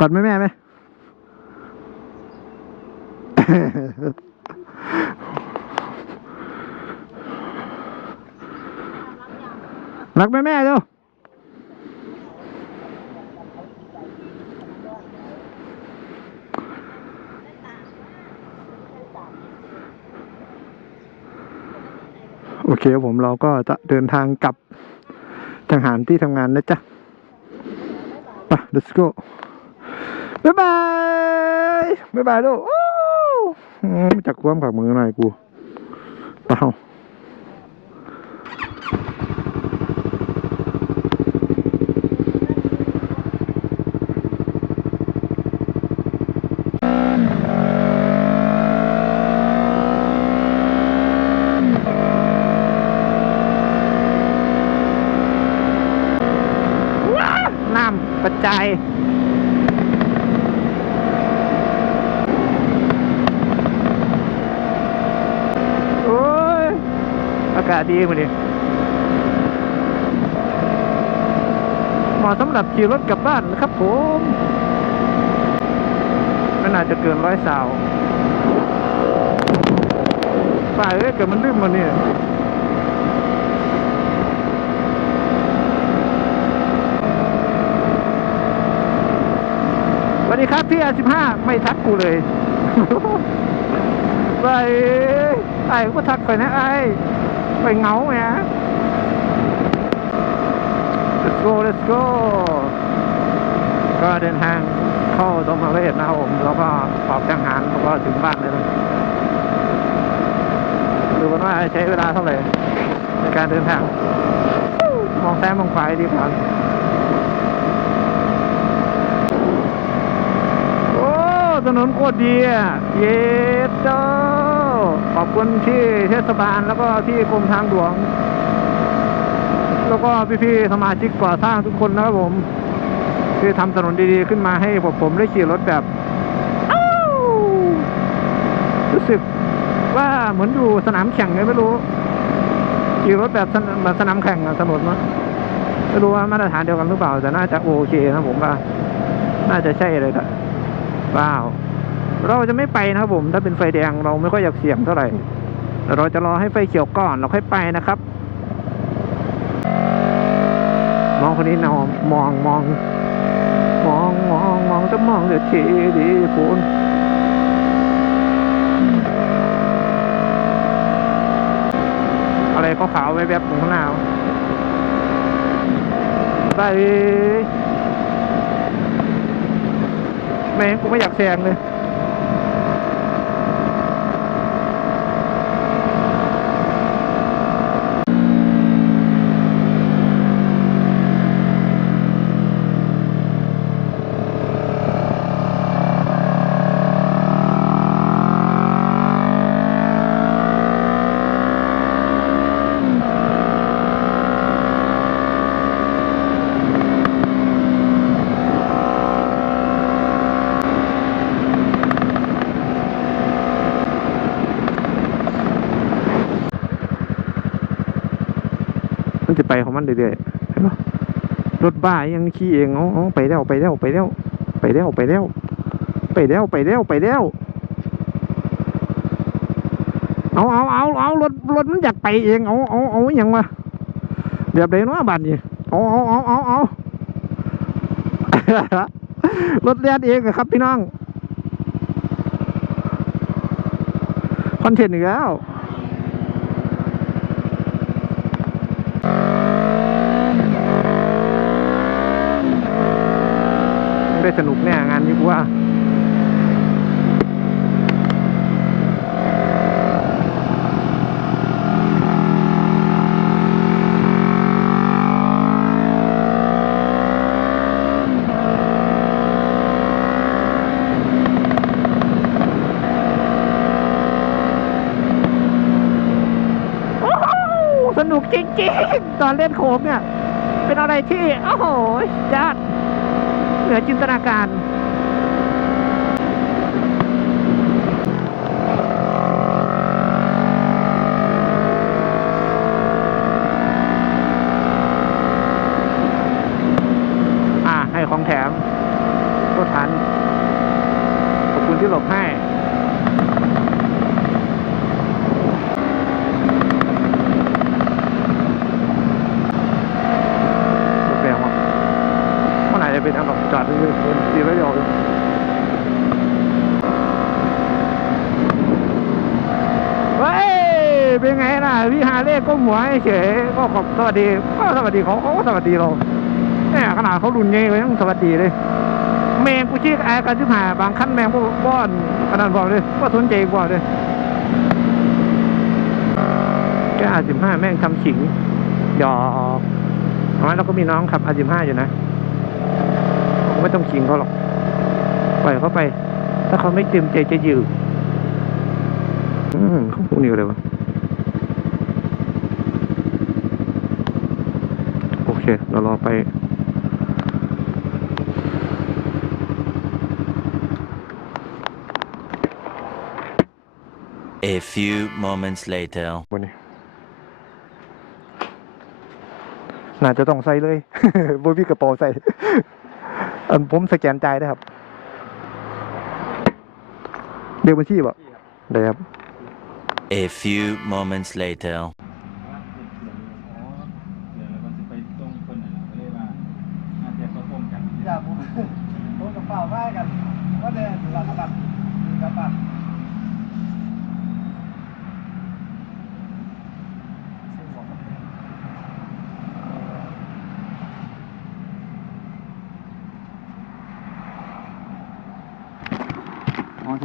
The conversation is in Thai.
กอดแม่แม่ไหมรักแม่แม่เร็วโอเคผมเราก็จะเดินทางกลับทหารที่ทำงานนะจ๊ะ ไป let's go บ๊ายบายบ๊ายบายลูกโอ้อืมจักความผักมือหน่อยกูเปล่าน้ำปัจจัยโอ้ย อากาศดีมาดิเหมาะสำหรับขี่รถกลับบ้านนะครับผมไม่น่าจะเกินร้อยสาวฝ่ายเอ้ยเกิดมันลืมมาเนี่ยสวัสดีครับพี่อาสิบห้าไม่ทักกูเลยไปไอ้ก็ทักไปนะไอ้ ไปเงาไง let's go let's go ก็เดินทางเข้าตรงมาเลสนะครับผมแล้วก็ออกจังหารแล้วก็ถึงบ้านเลยนะดูกันว่าใช้เวลาเท่าไหร่ในการเดินทาง มองแซ้มมองขวาดีกว่าโอ้ถนนโคตรดีอะ เย็ดจ้า อบคุณที่เทศบาลแล้วก็ที่กรมทางหลวง แล้วก็พี่ๆสมาชิกก่อสร้างทุกคนนะครับผม ที่ทำถนนดีๆขึ้นมาให้ผมผมได้ขี่รถแบบรู้สึกว่าเหมือนอยู่สนามแข่งไงไม่รู้ขี่รถแบบสนแบบสนามแข่งอะถนนนะไม่รู้ว่ามาตรฐานเดียวกันหรือเปล่า แต่น่าจะโอเคนะผมว่า น่าจะใช่เลยครับว้าว เราจะไม่ไปนะครับผม ถ้าเป็นไฟแดงเราไม่ค่อยอยากเสี่ยงเท่าไหร่ เราจะรอให้ไฟเขียวก่อนเราค่อยไปนะครับ มองคนนี้นอนมองมองมองมองมองจะมองเดี๋ยวทีดีฟูนอะไรก็ขาวๆไว้แบบตรงข้างหน้าวไปแม่งกูไม่อยากแซงเลย ไปของมันเรื่อยๆเห็นปะรถบ้ายังขี่เองเอาเอาไปแล้วไปแล้วไปแล้วไปแล้วไปแล้วไปแล้วไปแล้วไปแล้วเอาเอาเอาเอารถรถมันอยากไปเองเอาเอาเอาอย่างวะแบบไหนเนาะบัดนี้เอาเอาเอาเอาเอารถเลียนเองครับพี่น้อง คอนเทนต์อีกแล้ว ได้สนุกแน่งานนี้กูว่าโอ้โหสนุกจริงๆ ตอนเล่นโขงเนี่ย เป็นอะไรที่ โอ้โหยอด kecintaan จะเป็นอันดับจอดเลยดีแล้วเดียเฮ้ย เป็นไงน่ะพี่ฮาเล่ก็หมวยเฉยก็ขอบสวัสดีก็สวัสดีเขาเขาก็สวัสดีเราเนี่ยขนาดเขารุนเงยเขายังสวัสดีเลยแมงกูชี้ไอ้กันที่ผ่าบางขั้นแมงพวกบ้อนขนาดบอกเลยว่าสนใจกว่าเลยแค่อาสิบห้าแม่งทำขิงหยอกน้อยเราก็มีน้องขับอาสิบห้าอยู่นะ ไม่ต้องขิงเขาหรอก ปล่อยเขาไป ถ้าเขาไม่เต็มใจจะยืมอืมเขาพวกนี้เลยวะโอเค เรารอไป A few moments later. วันนี้น่าจะต้องใส่เลยบพี่กระเป๋าใส่ อันผมสแกนจ่ายได้ครับเรียกบัญชีบ่ได้ครับ A few moments later.